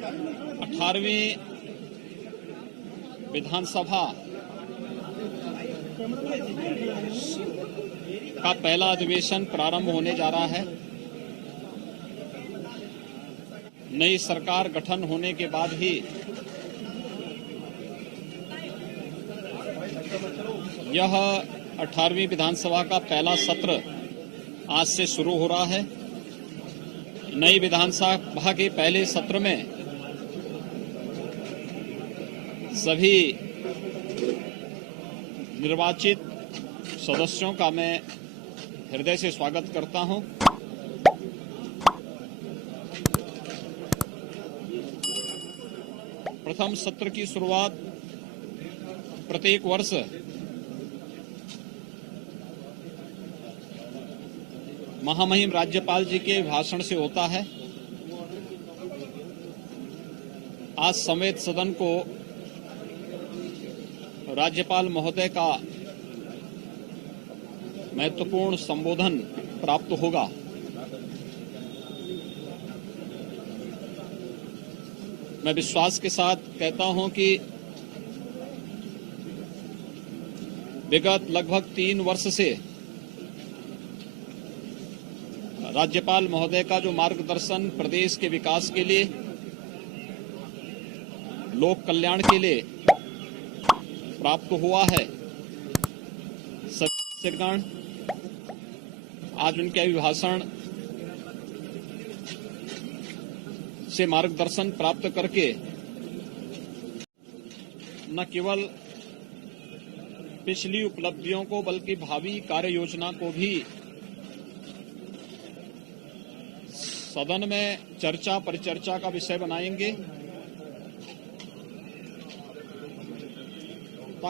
18वीं विधानसभा का पहला अधिवेशन प्रारंभ होने जा रहा है। नई सरकार गठन होने के बाद ही यह 18वीं विधानसभा का पहला सत्र आज से शुरू हो रहा है। नई विधानसभा के पहले सत्र में सभी निर्वाचित सदस्यों का मैं हृदय से स्वागत करता हूं। प्रथम सत्र की शुरुआत प्रत्येक वर्ष महामहिम राज्यपाल जी के भाषण से होता है। आज समेत सदन को राज्यपाल महोदय का महत्वपूर्ण संबोधन प्राप्त होगा। मैं विश्वास के साथ कहता हूं कि विगत लगभग 3 वर्ष से राज्यपाल महोदय का जो मार्गदर्शन प्रदेश के विकास के लिए, लोक कल्याण के लिए प्राप्त हुआ है, सदस्यगण आज उनके अभिभाषण से मार्गदर्शन प्राप्त करके न केवल पिछली उपलब्धियों को बल्कि भावी कार्य योजना को भी सदन में चर्चा परिचर्चा का विषय बनाएंगे।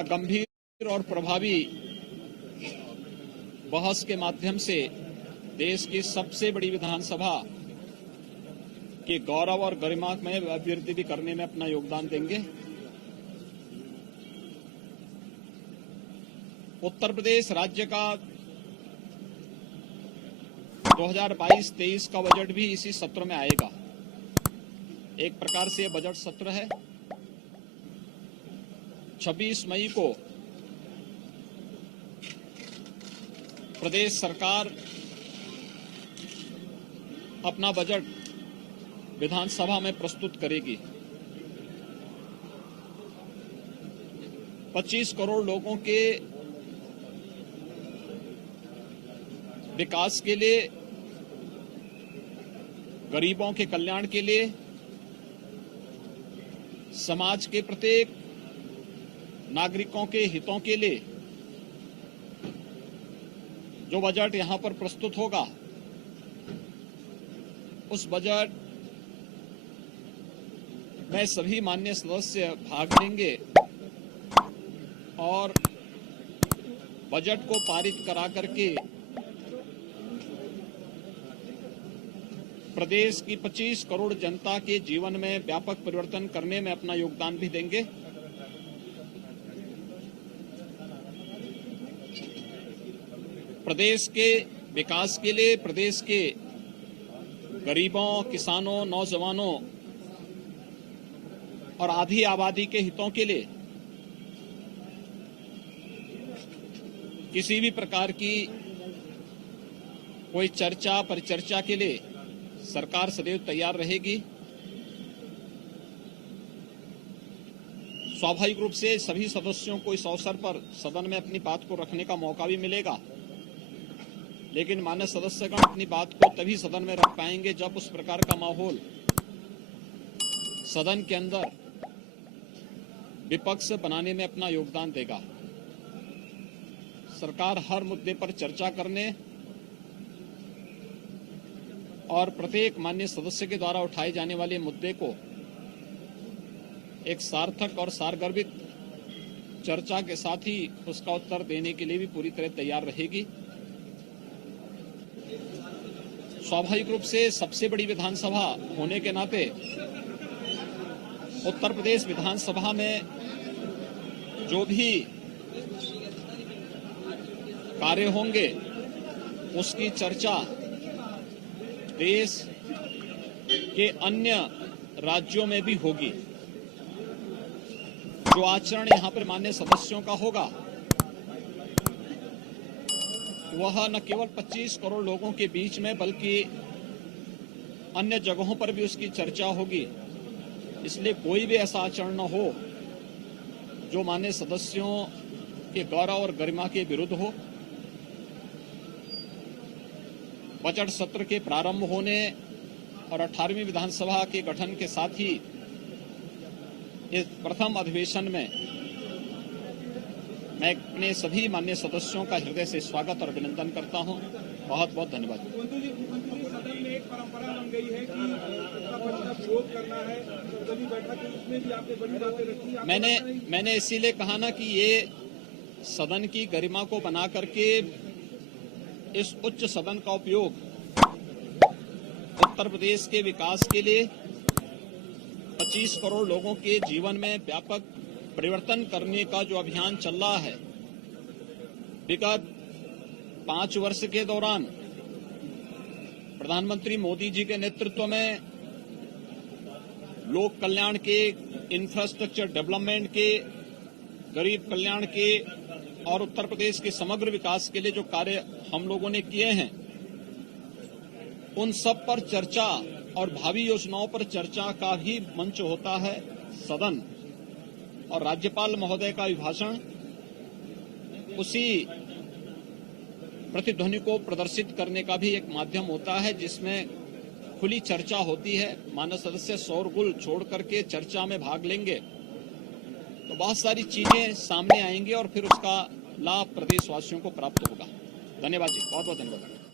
गंभीर और प्रभावी बहस के माध्यम से देश की सबसे बड़ी विधानसभा के गौरव और गरिमा में अभिवृद्धि भी करने में अपना योगदान देंगे। उत्तर प्रदेश राज्य का 2022-23 का बजट भी इसी सत्र में आएगा। एक प्रकार से यह बजट सत्र है। 26 मई को प्रदेश सरकार अपना बजट विधानसभा में प्रस्तुत करेगी। 25 करोड़ लोगों के विकास के लिए, गरीबों के कल्याण के लिए, समाज के प्रत्येक नागरिकों के हितों के लिए जो बजट यहां पर प्रस्तुत होगा, उस बजट में सभी माननीय सदस्य भाग लेंगे और बजट को पारित करा करके प्रदेश की 25 करोड़ जनता के जीवन में व्यापक परिवर्तन करने में अपना योगदान भी देंगे। प्रदेश के विकास के लिए, प्रदेश के गरीबों, किसानों, नौजवानों और आधी आबादी के हितों के लिए किसी भी प्रकार की कोई चर्चा परिचर्चा के लिए सरकार सदैव तैयार रहेगी। स्वाभाविक रूप से सभी सदस्यों को इस अवसर पर सदन में अपनी बात को रखने का मौका भी मिलेगा, लेकिन माननीय सदस्यगण अपनी बात को तभी सदन में रख पाएंगे जब उस प्रकार का माहौल सदन के अंदर विपक्ष बनाने में अपना योगदान देगा। सरकार हर मुद्दे पर चर्चा करने और प्रत्येक माननीय सदस्य के द्वारा उठाए जाने वाले मुद्दे को एक सार्थक और सारगर्भित चर्चा के साथ ही उसका उत्तर देने के लिए भी पूरी तरह तैयार रहेगी। स्वाभाविक रूप से सबसे बड़ी विधानसभा होने के नाते उत्तर प्रदेश विधानसभा में जो भी कार्य होंगे उसकी चर्चा देश के अन्य राज्यों में भी होगी। जो आचरण यहां पर माननीय सदस्यों का होगा वह न केवल 25 करोड़ लोगों के बीच में बल्कि अन्य जगहों पर भी उसकी चर्चा होगी। इसलिए कोई भी ऐसा आचरण न हो जो माननीय सदस्यों के गौरव और गरिमा के विरुद्ध हो। बजट सत्र के प्रारंभ होने और 18वीं विधानसभा के गठन के साथ ही इस प्रथम अधिवेशन में मैं अपने सभी माननीय सदस्यों का हृदय से स्वागत और अभिनंदन करता हूं। बहुत बहुत धन्यवाद। सदन में एक परंपरा बन गई है कि सबका विरोध करना है, सर्वदलीय बैठक उसमें भी आपने बड़ी बातें रखी। मैंने इसीलिए कहा ना कि ये सदन की गरिमा को बना करके इस उच्च सदन का उपयोग उत्तर प्रदेश के विकास के लिए 25 करोड़ लोगों के जीवन में व्यापक परिवर्तन करने का जो अभियान चल रहा है, विगत 5 वर्ष के दौरान प्रधानमंत्री मोदी जी के नेतृत्व में लोक कल्याण के, इंफ्रास्ट्रक्चर डेवलपमेंट के, गरीब कल्याण के और उत्तर प्रदेश के समग्र विकास के लिए जो कार्य हम लोगों ने किए हैं, उन सब पर चर्चा और भावी योजनाओं पर चर्चा का भी मंच होता है सदन। और राज्यपाल महोदय का अभिभाषण उसी प्रतिध्वनि को प्रदर्शित करने का भी एक माध्यम होता है, जिसमें खुली चर्चा होती है। माननीय सदस्य शोरगुल छोड़ करके चर्चा में भाग लेंगे तो बहुत सारी चीजें सामने आएंगी और फिर उसका लाभ प्रदेशवासियों को प्राप्त होगा। धन्यवाद जी, बहुत बहुत धन्यवाद।